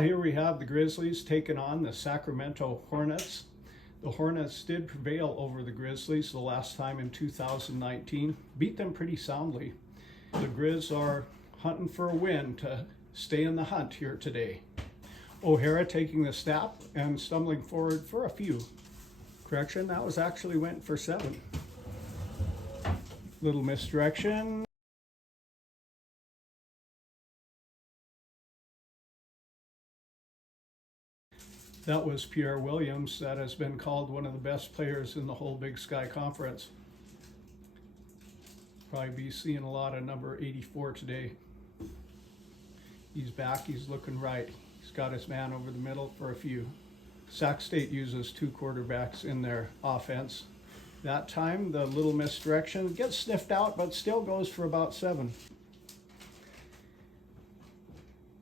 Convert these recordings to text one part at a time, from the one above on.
Here we have the Grizzlies taking on the Sacramento Hornets. The Hornets did prevail over the Grizzlies the last time in 2019, beat them pretty soundly. The Griz are hunting for a win to stay in the hunt here today. O'Hara taking the snap and stumbling forward for a few. Correction, that was actually went for 7. Little misdirection. That was Pierre Williams. That has been called one of the best players in the whole Big Sky Conference. Probably be seeing a lot of number 84 today. He's back, he's looking right. He's got his man over the middle for a few. Sac State uses 2 quarterbacks in their offense. That time, the little misdirection gets sniffed out, but still goes for about 7.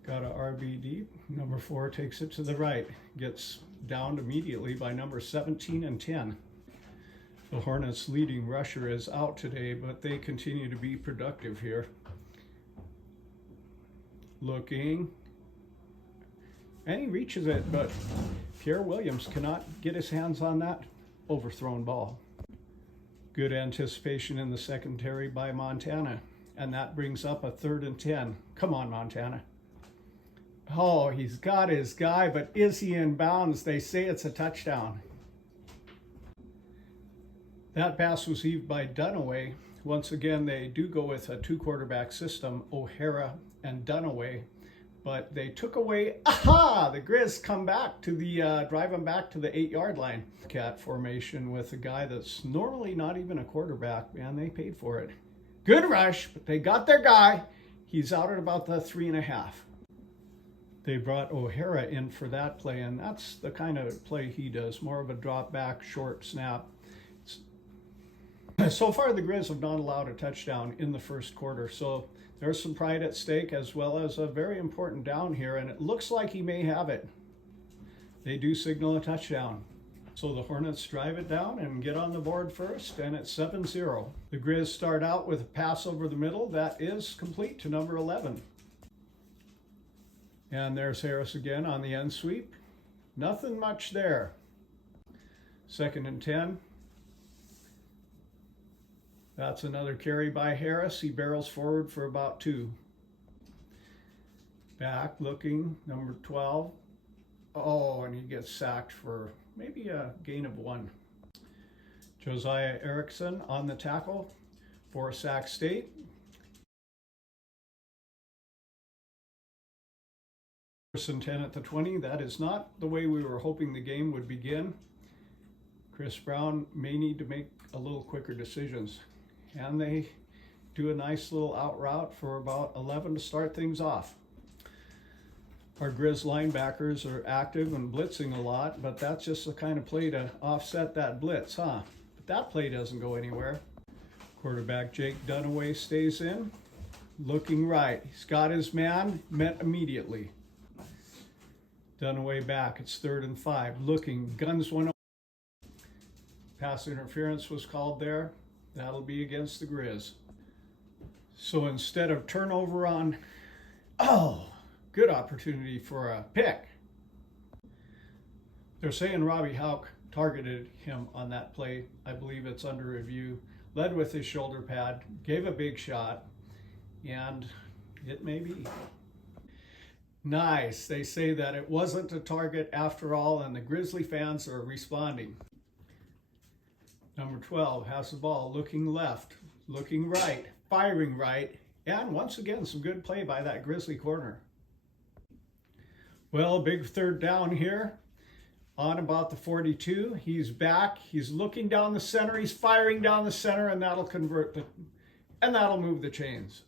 Got a RB deep. Number 4 takes it to the right. Gets downed immediately by number 17 and 10. The Hornets' leading rusher is out today, but they continue to be productive here. Looking. And he reaches it, but Pierre Williams cannot get his hands on that overthrown ball. Good anticipation in the secondary by Montana. And that brings up a 3rd and 10. Come on, Montana. Oh, he's got his guy, but is he in bounds? They say it's a touchdown. That pass was heaved by Dunaway. Once again, they do go with a 2 quarterback system, O'Hara and Dunaway, but they took away, the Griz come back to the, drive them back to the 8-yard line. Cat formation with a guy that's normally not even a quarterback. Man, they paid for it. Good rush, but they got their guy. He's out at about the 3.5. They brought O'Hara in for that play, and that's the kind of play he does, more of a drop back, short snap. So far, the Griz have not allowed a touchdown in the first quarter, so there's some pride at stake as well as a very important down here, and it looks like he may have it. They do signal a touchdown. So the Hornets drive it down and get on the board first, and it's 7-0. The Griz start out with a pass over the middle that is complete to number 11. And there's Harris again on the end sweep. Nothing much there. 2nd and 10. That's another carry by Harris. He barrels forward for about 2. Back looking, number 12. Oh, and he gets sacked for maybe a gain of 1. Josiah Erickson on the tackle for Sac State. 1st and 10 at the 20. That is not the way we were hoping the game would begin. Chris Brown may need to make a little quicker decisions. And they do a nice little out route for about 11 to start things off. Our Griz linebackers are active and blitzing a lot, but that's just the kind of play to offset that blitz, huh? But that play doesn't go anywhere. Quarterback Jake Dunaway stays in. Looking right. He's got his man, met immediately. Dunaway back. It's 3rd and 5. Looking, guns one. Pass interference was called there. That'll be against the Griz. So instead of turnover on, good opportunity for a pick. They're saying Robbie Houck targeted him on that play. I believe it's under review. Led with his shoulder pad, gave a big shot, and it may be. Nice. They say that it wasn't a target after all, and the Grizzly fans are responding. Number 12 has the ball, looking left, looking right, firing right, and once again, some good play by that Grizzly corner. Well, big 3rd down here on about the 42. He's back, he's looking down the center, he's firing down the center, and that'll that'll move the chains.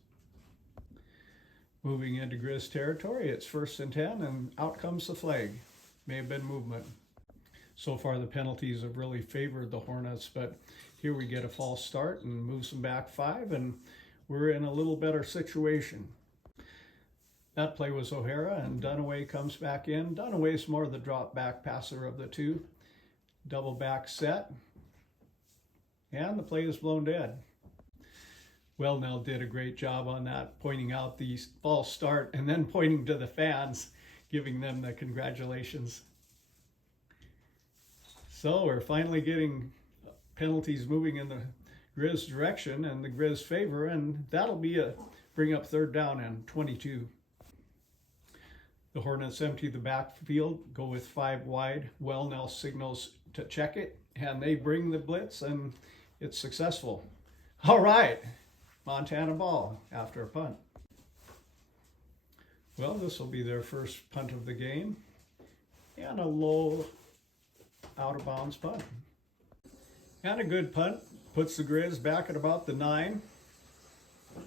Moving into Griz territory, it's 1st and 10, and out comes the flag. May have been movement. So far, the penalties have really favored the Hornets, but here we get a false start and moves them back 5, and we're in a little better situation. That play was O'Hara, and Dunaway comes back in. Dunaway's more the drop back passer of the 2. Double back set, and the play is blown dead. Wellnell did a great job on that, pointing out the false start and then pointing to the fans. giving them the congratulations. So we're finally getting penalties moving in the Griz direction and the Griz favor, and that'll be bring up third down and 22. The Hornets empty the backfield, go with 5 wide. Wellnell signals to check it, and they bring the blitz, and it's successful. All right, Montana ball after a punt. Well, this will be their first punt of the game, and a low out of bounds punt. And a good punt, puts the Griz back at about the 9.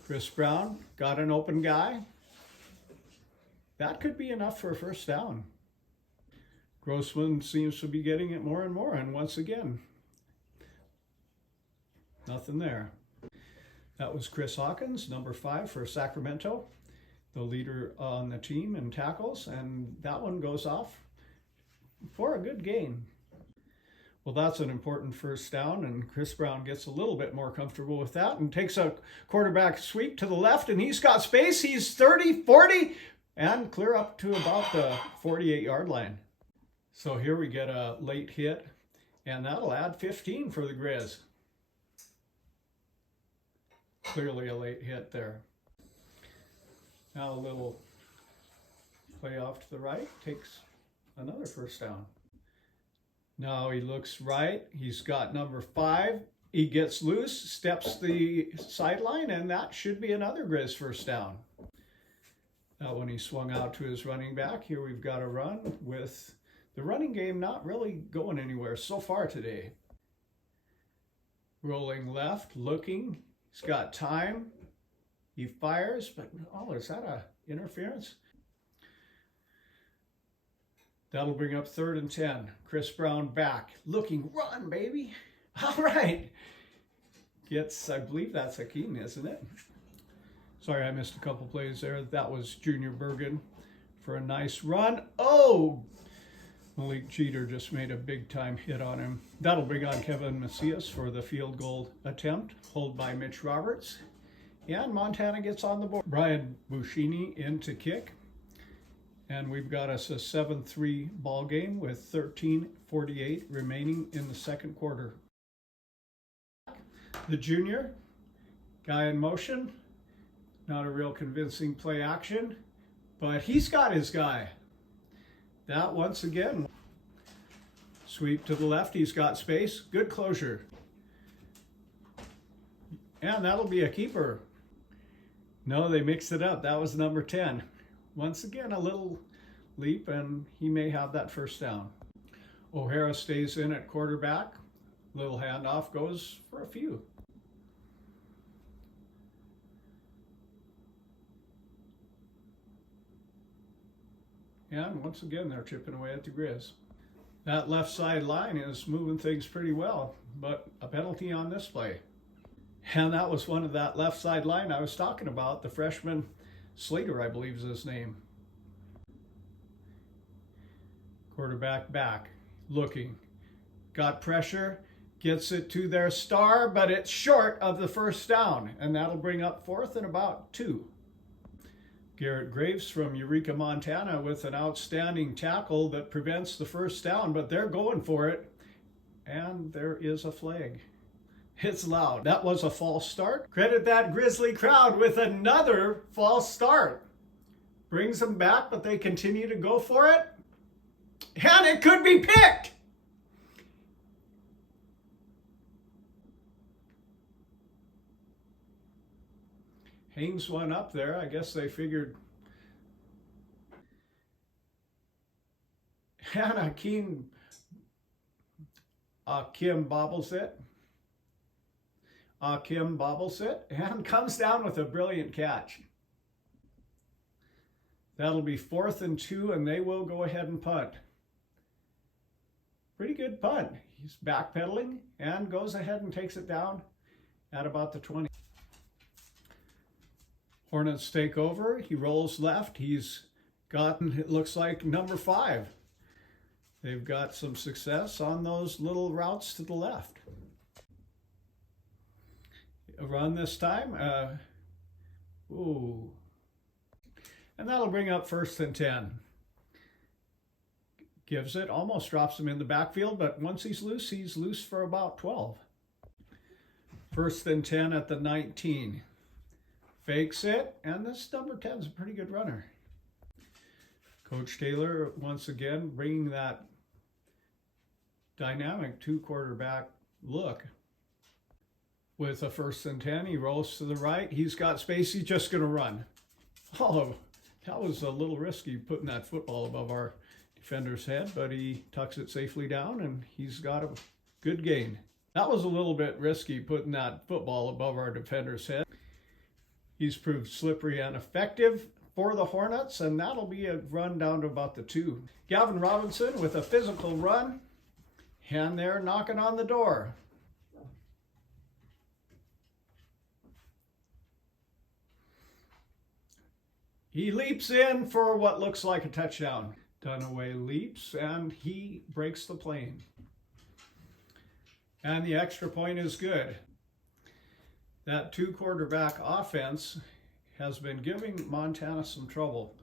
Chris Brown got an open guy. That could be enough for a first down. Grossman seems to be getting it more and more, and once again, nothing there. That was Chris Hawkins, number 5 for Sacramento, the leader on the team in tackles, and that one goes off for a good gain. Well, that's an important first down, and Chris Brown gets a little bit more comfortable with that and takes a quarterback sweep to the left, and he's got space. He's 30, 40, and clear up to about the 48-yard line. So here we get a late hit, and that'll add 15 for the Griz. Clearly a late hit there. Now a little play off to the right, takes another first down. Now he looks right, he's got number 5. He gets loose, steps the sideline, and that should be another Griz first down. Now when he swung out to his running back, here we've got a run with the running game not really going anywhere so far today. Rolling left, looking, he's got time. He fires, but oh, is that a interference? That'll bring up 3rd and 10. Chris Brown back, looking, run, baby. All right. Gets, I believe that's Hakeem, isn't it? Sorry, I missed a couple plays there. That was Junior Bergen for a nice run. Oh! Malik Jeter just made a big-time hit on him. That'll bring on Kevin Macias for the field goal attempt, pulled by Mitch Roberts. And Montana gets on the board. Brian Buschini in to kick. And we've got us a 7-3 ball game with 13:48 remaining in the second quarter. The junior, guy in motion. Not a real convincing play action, but he's got his guy. That once again. Sweep to the left, he's got space. Good closure. And that'll be a keeper. No, they mixed it up. That was number 10. Once again, a little leap, and he may have that first down. O'Hara stays in at quarterback. Little handoff goes for a few. And once again, they're chipping away at the Griz. That left side line is moving things pretty well, but a penalty on this play. And that was one of that left side line I was talking about, the freshman Slater, I believe is his name. Quarterback back, looking, got pressure, gets it to their star, but it's short of the first down, and that'll bring up 4th and about 2. Garrett Graves from Eureka, Montana with an outstanding tackle that prevents the first down, but they're going for it, and there is a flag. It's loud. That was a false start. Credit that Grizzly crowd with another false start. Brings them back, but they continue to go for it. And it could be picked. Hangs one up there. I guess they figured. And Akim bobbles it. Kim bobbles it and comes down with a brilliant catch. That'll be 4th and 2, and they will go ahead and punt. Pretty good punt. He's backpedaling and goes ahead and takes it down at about the 20. Hornets take over. He rolls left. He's gotten, it looks like, number 5. They've got some success on those little routes to the left. A run this time. And that'll bring up 1st and 10. Gives it, almost drops him in the backfield, but once he's loose for about 12. 1st and 10 at the 19. Fakes it, and this number 10 is a pretty good runner. Coach Taylor, once again, bringing that dynamic 2-quarterback look. With a 1st and 10, he rolls to the right. He's got space. He's just going to run. Oh, that was a little risky putting that football above our defender's head, but he tucks it safely down, and he's got a good gain. That was a little bit risky putting that football above our defender's head. He's proved slippery and effective for the Hornets, and that'll be a run down to about the 2. Gavin Robinson with a physical run, and they're knocking on the door. He leaps in for what looks like a touchdown. Dunaway leaps, and he breaks the plane. And the extra point is good. That 2-quarterback offense has been giving Montana some trouble,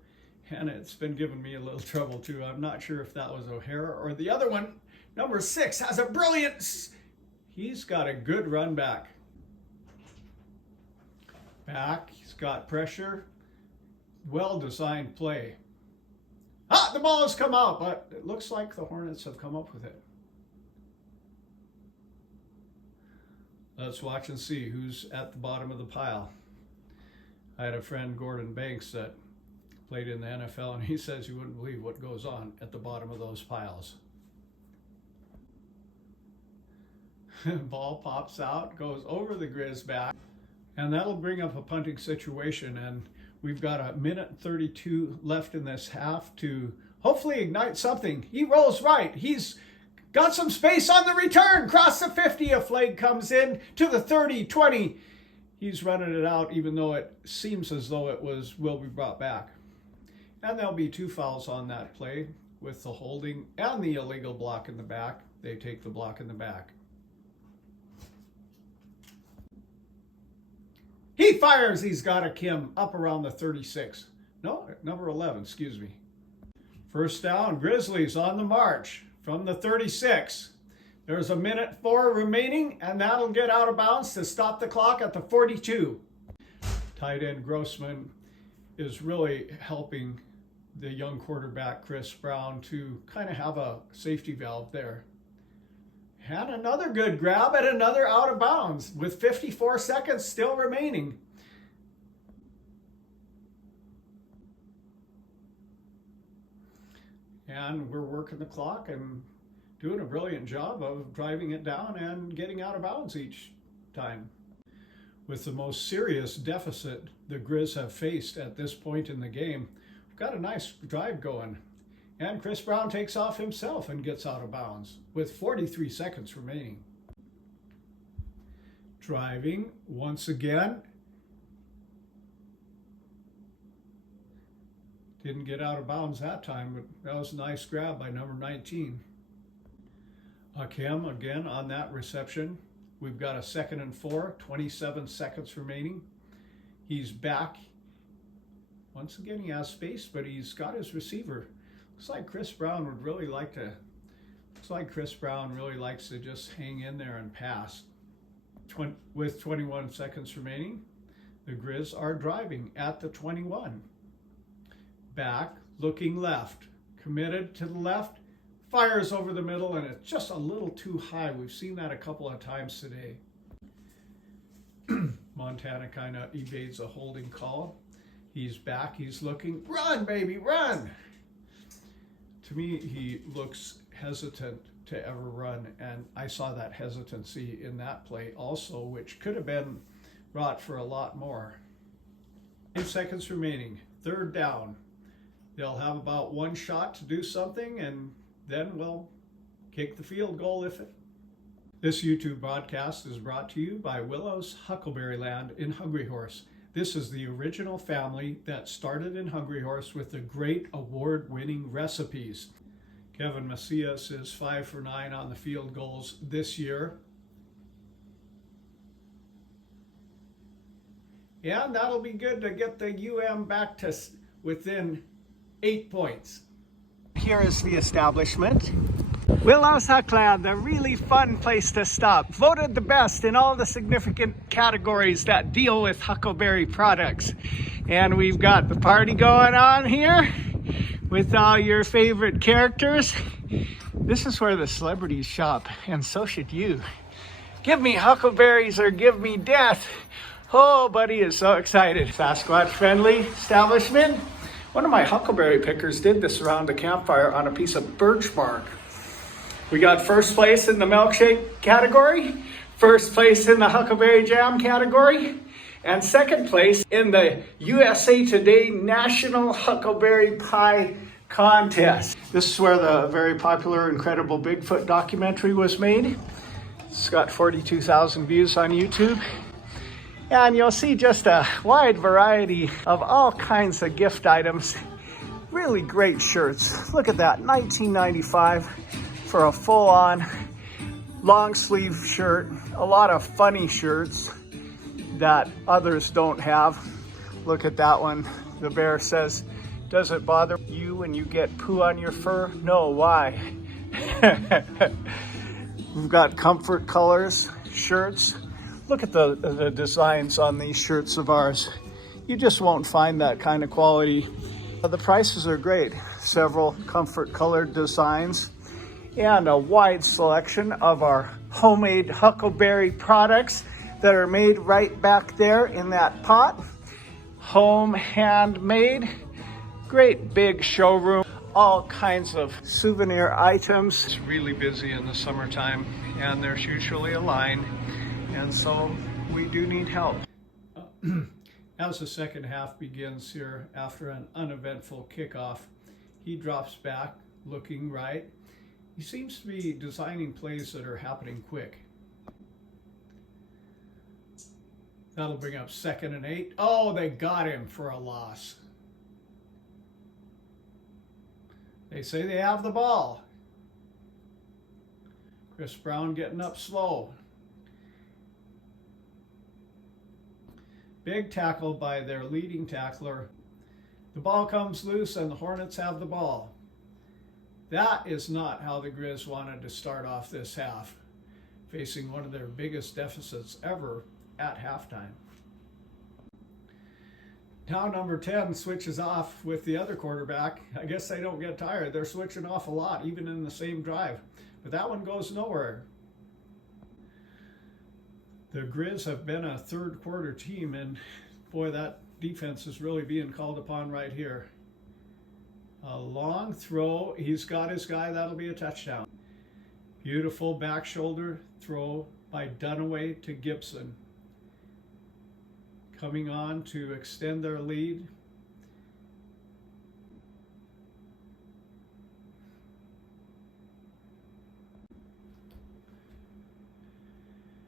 and it's been giving me a little trouble too. I'm not sure if that was O'Hara or the other one. Number 6 has a brilliant, he's got a good run back. He's got pressure. Well-designed play. The ball has come out, but it looks like the Hornets have come up with it. Let's watch and see who's at the bottom of the pile. I had a friend, Gordon Banks, that played in the NFL, and he says you wouldn't believe what goes on at the bottom of those piles. Ball pops out, goes over the Griz back, and that'll bring up a punting situation, and we've got a minute 32 left in this half to hopefully ignite something. He rolls right. He's got some space on the return. Cross the 50. A flag comes in to the 30, 20. He's running it out, even though it seems as though it will be brought back. And there'll be 2 fouls on that play with the holding and the illegal block in the back. They take the block in the back. He fires. He's got a Kim up around the 36. No, number 11, excuse me. 1st down, Grizzlies on the march from the 36. There's a minute 4 remaining, and that'll get out of bounds to stop the clock at the 42. Tight end Grossman is really helping the young quarterback, Chris Brown, to kind of have a safety valve there. And another good grab at another out of bounds with 54 seconds still remaining. And we're working the clock and doing a brilliant job of driving it down and getting out of bounds each time. With the most serious deficit the Griz have faced at this point in the game, we've got a nice drive going. And Chris Brown takes off himself and gets out of bounds with 43 seconds remaining. Driving once again. Didn't get out of bounds that time, but that was a nice grab by number 19. Akim again on that reception. We've got a 2nd and 4, 27 seconds remaining. He's back. Once again, he has space, but he's got his receiver. Looks like Chris Brown really likes to just hang in there and pass. With 21 seconds remaining, the Griz are driving at the 21. Back, looking left, committed to the left, fires over the middle, and it's just a little too high. We've seen that a couple of times today. Montana kind of evades a holding call. He's back, he's looking, run baby, run! To me, he looks hesitant to ever run, and I saw that hesitancy in that play also, which could have been brought for a lot more. 8 seconds remaining, 3rd down. They'll have about 1 shot to do something, and then we'll kick the field goal if it. This YouTube broadcast is brought to you by Willow's Huckleberry Land in Hungry Horse. This is the original family that started in Hungry Horse with the great award-winning recipes. Kevin Macias is 5 for 9 on the field goals this year. And that'll be good to get the UM back to within 8 points. here is the establishment. Willow's Huckland, a really fun place to stop. Voted the best in all the significant categories that deal with huckleberry products. And we've got the party going on here with all your favorite characters. This is where the celebrities shop, and so should you. Give me huckleberries or give me death. Oh, buddy is so excited. Sasquatch friendly establishment. One of my huckleberry pickers did this around the campfire on a piece of birch bark. We got first place in the milkshake category, first place in the huckleberry jam category, and second place in the USA Today National Huckleberry Pie Contest. This is where the very popular Incredible Bigfoot documentary was made. It's got 42,000 views on YouTube. And you'll see just a wide variety of all kinds of gift items. Really great shirts. Look at that, $19.95 for a full-on long sleeve shirt. A lot of funny shirts that others don't have. Look at that one. The bear says, "Does it bother you when you get poo on your fur?" No, why? We've got comfort colors shirts. Look at the designs on these shirts of ours. You just won't find that kind of quality. The prices are great. Several comfort colored designs and a wide selection of our homemade huckleberry products that are made right back there in that pot. Home handmade. Great big showroom. All kinds of souvenir items. It's really busy in the summertime, and there's usually a line, and so we do need help. As the second half begins here after an uneventful kickoff, he drops back looking right. He seems to be designing plays that are happening quick. That'll bring up 2nd and 8. Oh, they got him for a loss. They say they have the ball. Chris Brown getting up slow. Big tackle by their leading tackler. The ball comes loose and the Hornets have the ball. That is not how the Griz wanted to start off this half, facing one of their biggest deficits ever at halftime. Now number 10 switches off with the other quarterback. I guess they don't get tired. They're switching off a lot, even in the same drive. But that one goes nowhere. The Griz have been a third quarter team, and boy, that defense is really being called upon right here. A long throw. He's got his guy. That'll be a touchdown. Beautiful back shoulder throw by Dunaway to Gibson. Coming on to extend their lead.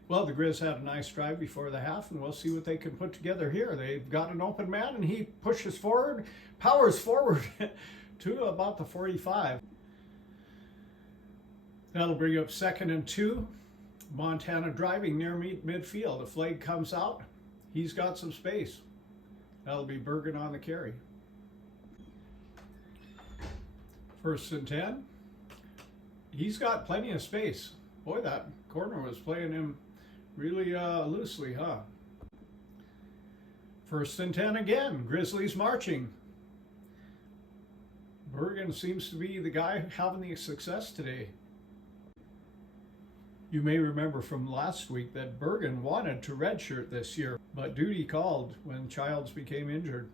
Well, the Griz had a nice drive before the half, and we'll see what they can put together here. They've got an open man, and he pushes forward, powers forward to about the 45. That'll bring up 2nd and 2. Montana driving near midfield. The flag comes out. He's got some space. That'll be Bergen on the carry. 1st and 10. He's got plenty of space. Boy, that corner was playing him really loosely, huh? 1st and 10 again. Grizzlies marching. Bergen seems to be the guy having the success today. You may remember from last week that Bergen wanted to redshirt this year, but duty called when Childs became injured.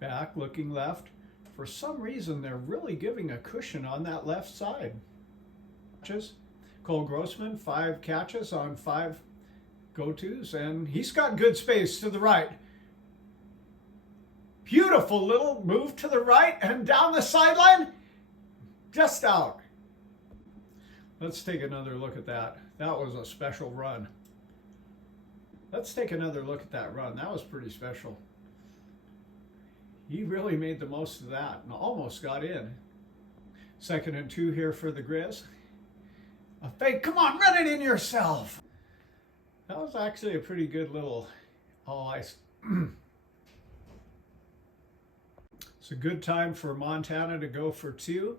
Back, looking left. For some reason, they're really giving a cushion on that left side. Cole Grossman, 5 catches on 5 go-tos, and he's got good space to the right. Beautiful little move to the right and down the sideline, just out. Let's take another look at that. That was a special run. Let's take another look at that run. That was pretty special. He really made the most of that and almost got in. 2nd and 2 here for the Griz. A fake, come on, run it in yourself. That was actually a pretty good little all-ice. It's a good time for Montana to go for 2.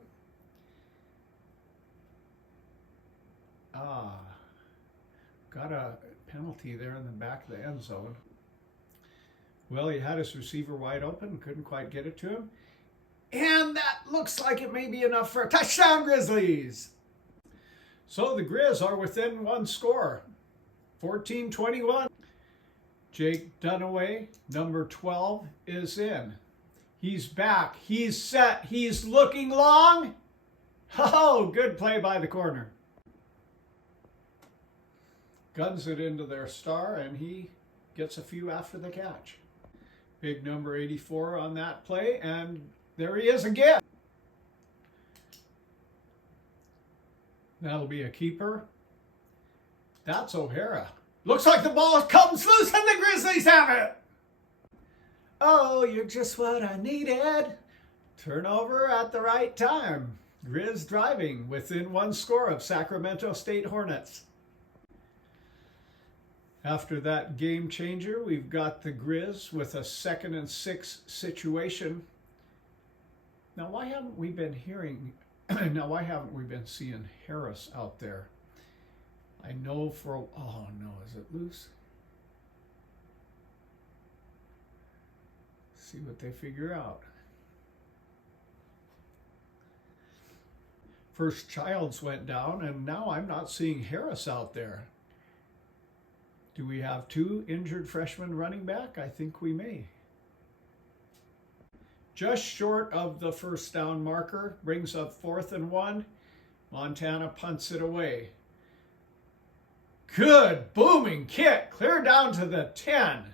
Got a penalty there in the back of the end zone. Well, he had his receiver wide open, couldn't quite get it to him. And that looks like it may be enough for a touchdown, Grizzlies. So the Griz are within 1 score, 14-21. Jake Dunaway, number 12, is in. He's back, he's set, he's looking long. Oh, good play by the corner. Guns it into their star, and he gets a few after the catch. Big number 84 on that play, and there he is again. That'll be a keeper. That's O'Hara. Looks like the ball comes loose and the Grizzlies have it. Oh, you're just what I needed. Turnover at the right time. Griz driving within 1 score of Sacramento State Hornets. After that game changer, we've got the Griz with a 2nd and 6 situation. Now, why haven't we been seeing Harris out there? I know for, oh no, is it loose? See what they figure out. First Childs went down, and now I'm not seeing Harris out there. Do we have 2 injured freshmen running back? I think we may. Just short of the first down marker, brings up 4th and 1. Montana punts it away. Good booming kick, clear down to the 10.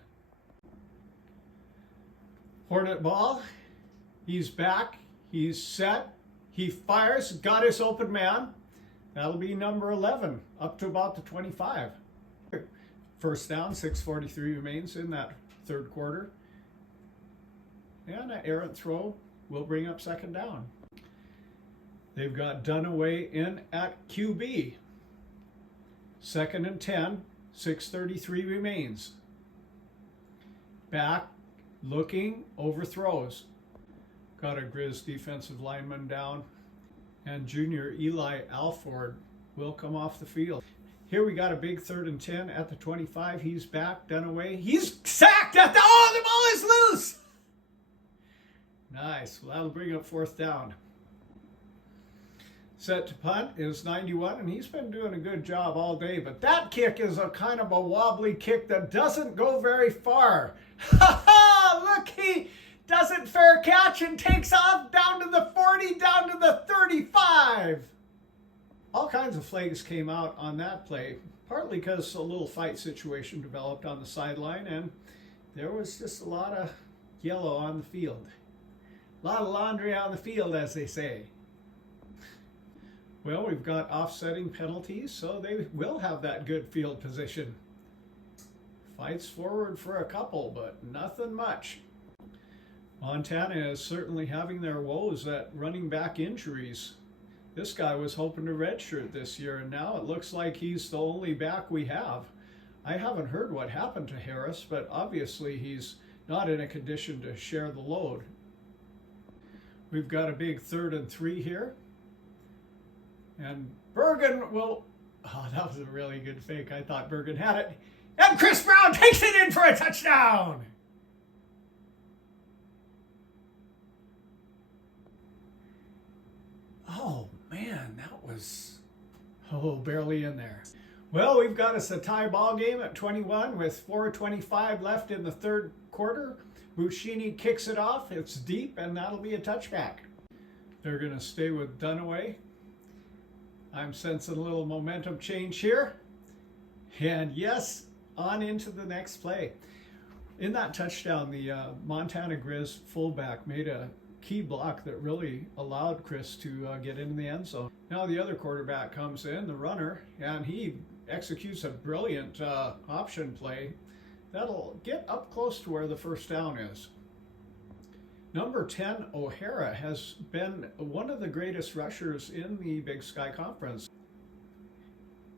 Hornet ball, he's back, he's set, he fires, got his open man. That'll be number 11, up to about the 25. First down, 6:43 remains in that 3rd quarter. And an errant throw will bring up 2nd down. They've got Dunaway in at QB. 2nd and 10, 6:33 remains. Back, looking, overthrows. Got a Griz defensive lineman down. And junior Eli Alford will come off the field. Here we got a big 3rd and 10 at the 25. He's back, Dunaway. He's sacked at the, oh, the ball is loose! Nice, well, that'll bring up 4th down. Set to punt is 91, and he's been doing a good job all day, but that kick is a kind of a wobbly kick that doesn't go very far. Ha ha! Look, he doesn't fair catch and takes off down to the 40, down to the 35. All kinds of flags came out on that play, partly because a little fight situation developed on the sideline, and there was just a lot of yellow on the field. A lot of laundry on the field, as they say. Well, we've got offsetting penalties, so they will have that good field position. Fights forward for a couple, but nothing much. Montana is certainly having their woes at running back injuries. This guy was hoping to redshirt this year, and now it looks like he's the only back we have. I haven't heard what happened to Harris, but obviously he's not in a condition to share the load. We've got a big 3rd and 3 here. And Bergen will, oh, that was a really good fake. I thought Bergen had it. And Chris Brown takes it in for a touchdown. Oh man, that was, barely in there. Well, we've got us a tie ball game at 21 with 4:25 left in the 3rd quarter. Bushini kicks it off, it's deep, and that'll be a touchback. They're gonna stay with Dunaway. I'm sensing a little momentum change here. And yes, on into the next play. In that touchdown, the Montana Griz fullback made a key block that really allowed Chris to get into the end zone. Now the other quarterback comes in, the runner, and he executes a brilliant option play that'll get up close to where the first down is. Number 10, O'Hara, has been one of the greatest rushers in the Big Sky Conference.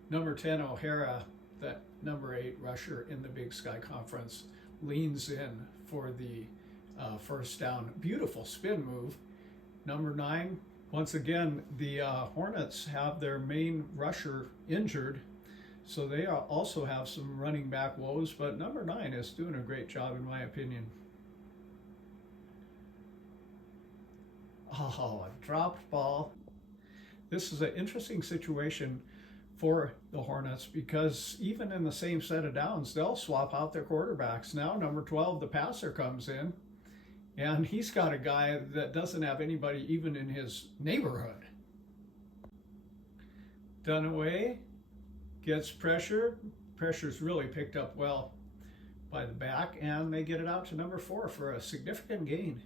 Number 10, O'Hara, that number 8 rusher in the Big Sky Conference, leans in for the first down. Beautiful spin move. Number 9, once again, the Hornets have their main rusher injured, so they also have some running back woes, but number 9 is doing a great job in my opinion. Oh, a dropped ball. This is an interesting situation for the Hornets because even in the same set of downs, they'll swap out their quarterbacks. Now number 12, the passer, comes in, and he's got a guy that doesn't have anybody even in his neighborhood. Dunaway gets pressure. Pressure's really picked up well by the back, and they get it out to number 4 for a significant gain.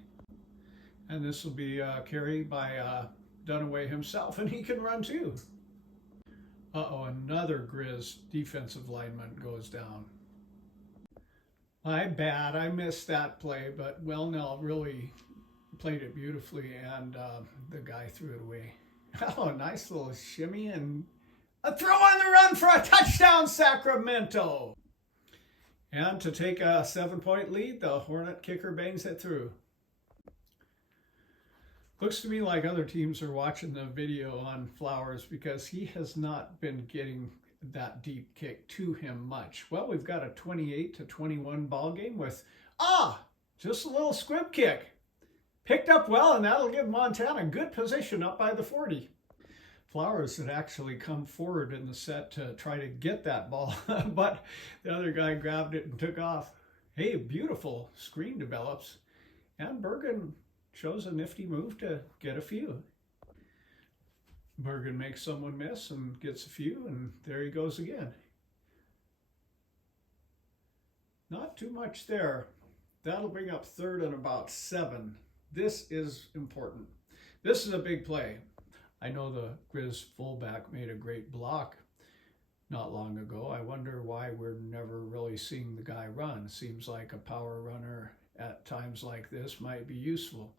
And this will be carried by Dunaway himself, and he can run too. Uh-oh, another Griz defensive lineman goes down. My bad, I missed that play, but Wellnell really played it beautifully, and the guy threw it away. Oh, nice little shimmy, and a throw on the run for a touchdown, Sacramento! And to take a 7-point lead, the Hornet kicker bangs it through. Looks to me like other teams are watching the video on Flowers because he has not been getting that deep kick to him much. Well, we've got a 28-21 ball game with, just a little squib kick. Picked up well, and that'll give Montana good position up by the 40. Flowers had actually come forward in the set to try to get that ball, but the other guy grabbed it and took off. Hey, beautiful screen develops, and Bergen shows a nifty move to get a few. Bergen makes someone miss and gets a few, and there he goes again. Not too much there. That'll bring up 3rd and about 7. This is important. This is a big play. I know the Griz fullback made a great block not long ago. I wonder why we're never really seeing the guy run. Seems like a power runner at times like this might be useful.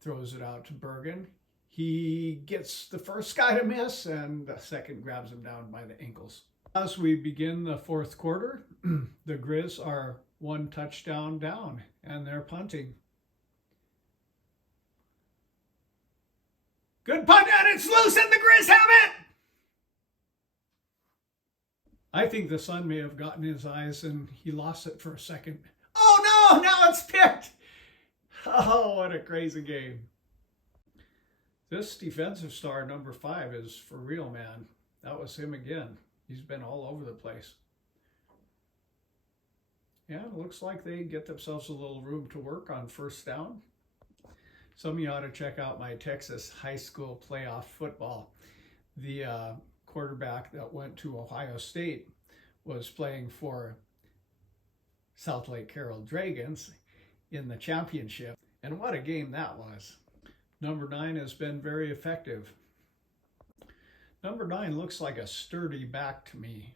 Throws it out to Bergen. He gets the first guy to miss, and the second grabs him down by the ankles. As we begin the 4th quarter, the Griz are 1 touchdown down, and they're punting. Good punt, and it's loose, and the Griz have it! I think the sun may have gotten his eyes, and he lost it for a second. Oh no, now it's picked! Oh, what a crazy game. This defensive star, number 5, is for real, man. That was him again. He's been all over the place. Yeah, it looks like they get themselves a little room to work on 1st down. Some of you ought to check out my Texas high school playoff football. The quarterback that went to Ohio State was playing for South Lake Carroll Dragons in the championship, and what a game that was. Number 9 has been very effective. Number 9 looks like a sturdy back to me,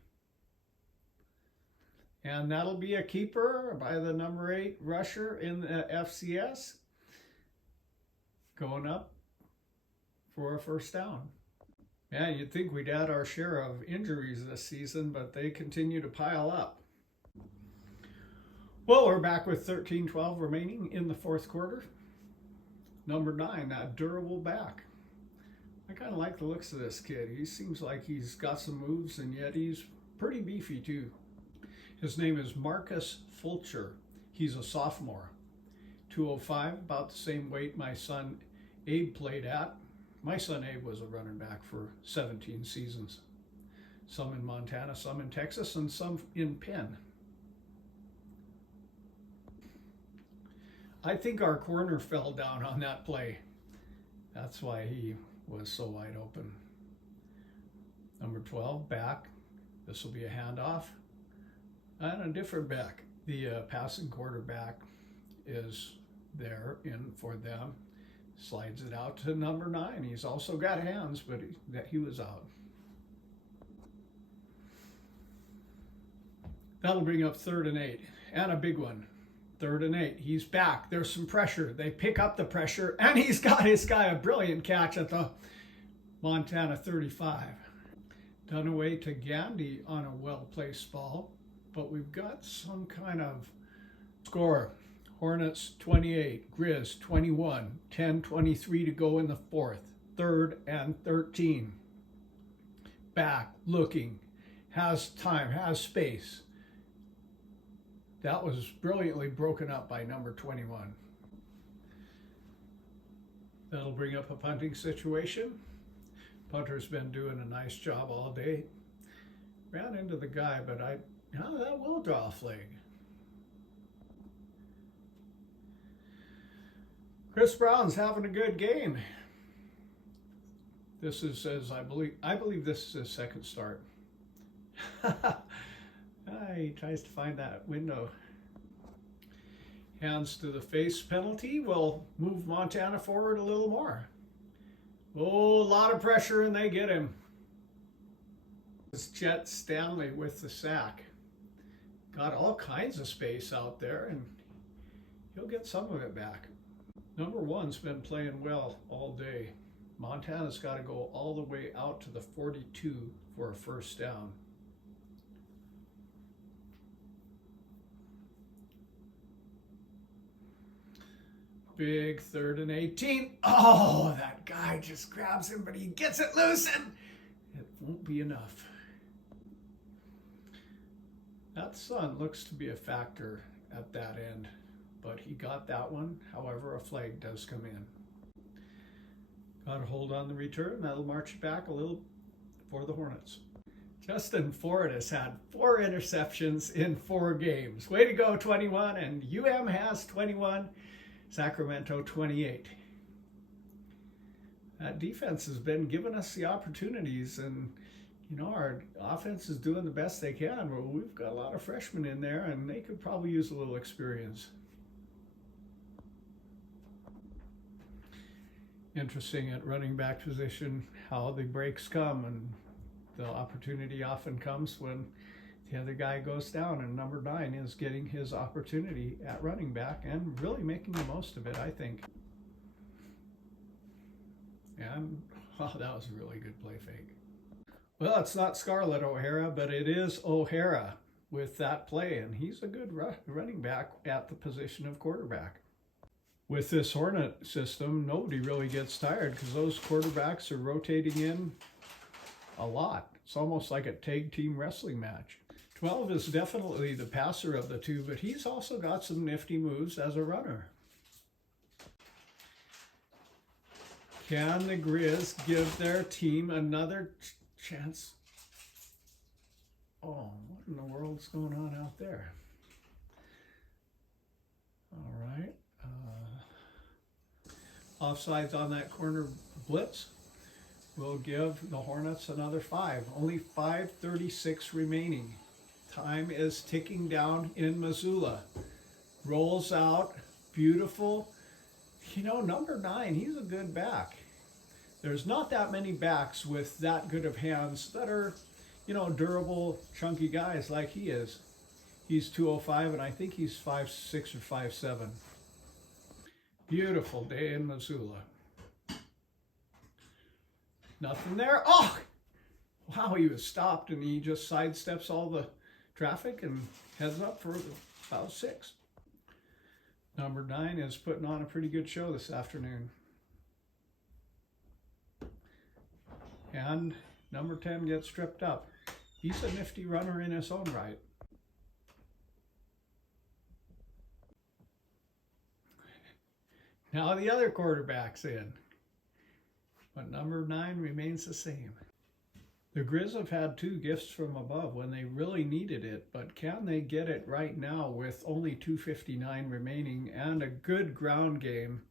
and that'll be a keeper by the number 8 rusher in the FCS, going up for a 1st down. Yeah, you'd think we'd had our share of injuries this season, but they continue to pile up. Well, we're back with 13-12 remaining in the 4th quarter. Number 9, that durable back. I kind of like the looks of this kid. He seems like he's got some moves, and yet he's pretty beefy too. His name is Marcus Fulcher. He's a sophomore. 205, about the same weight my son Abe played at. My son Abe was a running back for 17 seasons. Some in Montana, some in Texas, and some in Penn. I think our corner fell down on that play. That's why he was so wide open. Number 12, back. This will be a handoff. And a different back. The passing quarterback is there in for them. Slides it out to number 9. He's also got hands, but he was out. That'll bring up 3rd and 8, and a big one. 3rd and 8. He's back. There's some pressure. They pick up the pressure, and he's got his guy a brilliant catch at the Montana 35. Dunaway to Gandy on a well-placed ball, but we've got some kind of score. Hornets 28, Griz 21, 10:23 to go in the fourth, 3rd and 13. Back, looking, has time, has space. That was brilliantly broken up by number 21. That'll bring up a punting situation. Punter's been doing a nice job all day. Ran into the guy, but that will draw a flag. Chris Brown's having a good game. This is, as I believe this is his second start. He tries to find that window. Hands to the face penalty will move Montana forward a little more. Oh, a lot of pressure and they get him. It's Jet Stanley with the sack. Got all kinds of space out there and he'll get some of it back. Number 1's been playing well all day. Montana's got to go all the way out to the 42 for a first down. Big 3rd and 18. Oh, that guy just grabs him, but he gets it loose and it won't be enough. That sun looks to be a factor at that end, but he got that one. However, a flag does come in. Got a hold on the return. That'll march it back a little for the Hornets. Justin Ford has had 4 interceptions in 4 games. Way to go, 21, and UM has 21. Sacramento 28. That defense has been giving us the opportunities, and our offense is doing the best they can. Well, we've got a lot of freshmen in there, and they could probably use a little experience. Interesting at running back position how the breaks come, and the opportunity often comes when the other guy goes down, and number 9 is getting his opportunity at running back and really making the most of it, I think. And that was a really good play fake. Well, it's not Scarlett O'Hara, but it is O'Hara with that play, and he's a good running back at the position of quarterback. With this Hornet system, nobody really gets tired because those quarterbacks are rotating in a lot. It's almost like a tag team wrestling match. 12 is definitely the passer of the two, but he's also got some nifty moves as a runner. Can the Griz give their team another chance? Oh, what in the world's going on out there? All right. Offsides on that corner blitz will give the Hornets another 5. Only 5:36 remaining. Time is ticking down in Missoula. Rolls out, beautiful. Number 9, he's a good back. There's not that many backs with that good of hands that are, durable, chunky guys like he is. He's 205, and I think he's 5'6" or 5'7". Beautiful day in Missoula. Nothing there. Oh! Wow, he was stopped, and he just sidesteps all the traffic and heads up for about 6. Number 9 is putting on a pretty good show this afternoon. And number 10 gets stripped up. He's a nifty runner in his own right. Now the other quarterback's in, but number 9 remains the same. The Griz have had 2 gifts from above when they really needed it, but can they get it right now with only 2:59 remaining and a good ground game,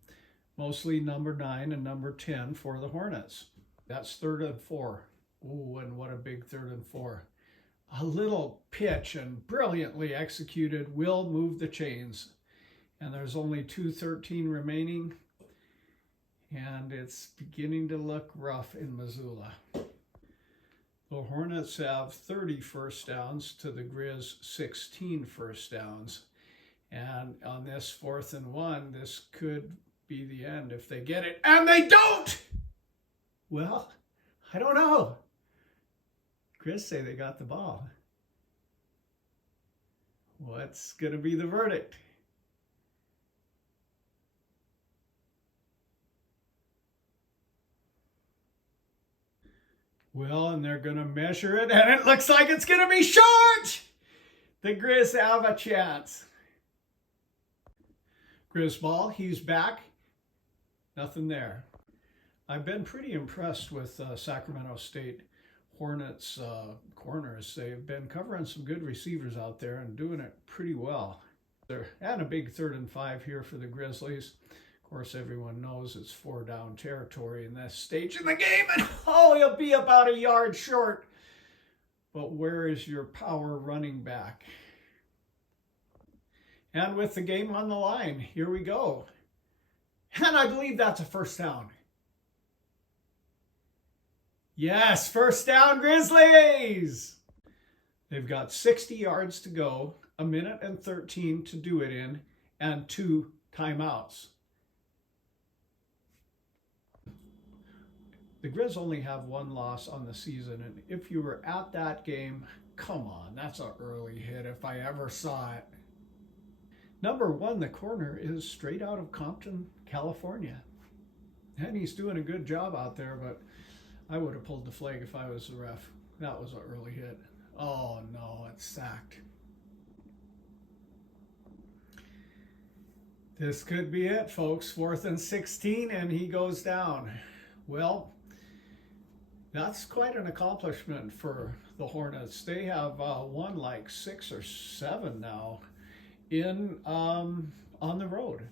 mostly number 9 and number 10 for the Hornets? That's 3rd and 4. Ooh, and what a big 3rd and 4. A little pitch and brilliantly executed will move the chains. And there's only 2:13 remaining, and it's beginning to look rough in Missoula. The Hornets have 30 first downs to the Griz 16 first downs. And on this 4th and 1, this could be the end if they get it. And they don't! Well, I don't know. Griz say they got the ball. What's going to be the verdict? Well, and they're going to measure it, and it looks like it's going to be short. The Griz have a chance. Griz ball, he's back. Nothing there. I've been pretty impressed with Sacramento State Hornets corners. They've been covering some good receivers out there and doing it pretty well. They're at a big 3rd and 5 here for the Grizzlies. Of course, everyone knows it's 4 down territory in this stage in the game, and oh, he'll be about a yard short. But where is your power running back? And with the game on the line, here we go. And I believe that's a 1st down. Yes, 1st down, Grizzlies! They've got 60 yards to go, 1 minute and 13 to do it in, and 2 timeouts. The Griz only have 1 loss on the season, and if you were at that game, come on, that's an early hit if I ever saw it. Number 1, the corner, is straight out of Compton, California. And he's doing a good job out there, but I would have pulled the flag if I was the ref. That was an early hit. Oh no, it's sacked. This could be it, folks. 4th and 16, and he goes down. Well, that's quite an accomplishment for the Hornets. They have won like 6 or 7 now in on the road.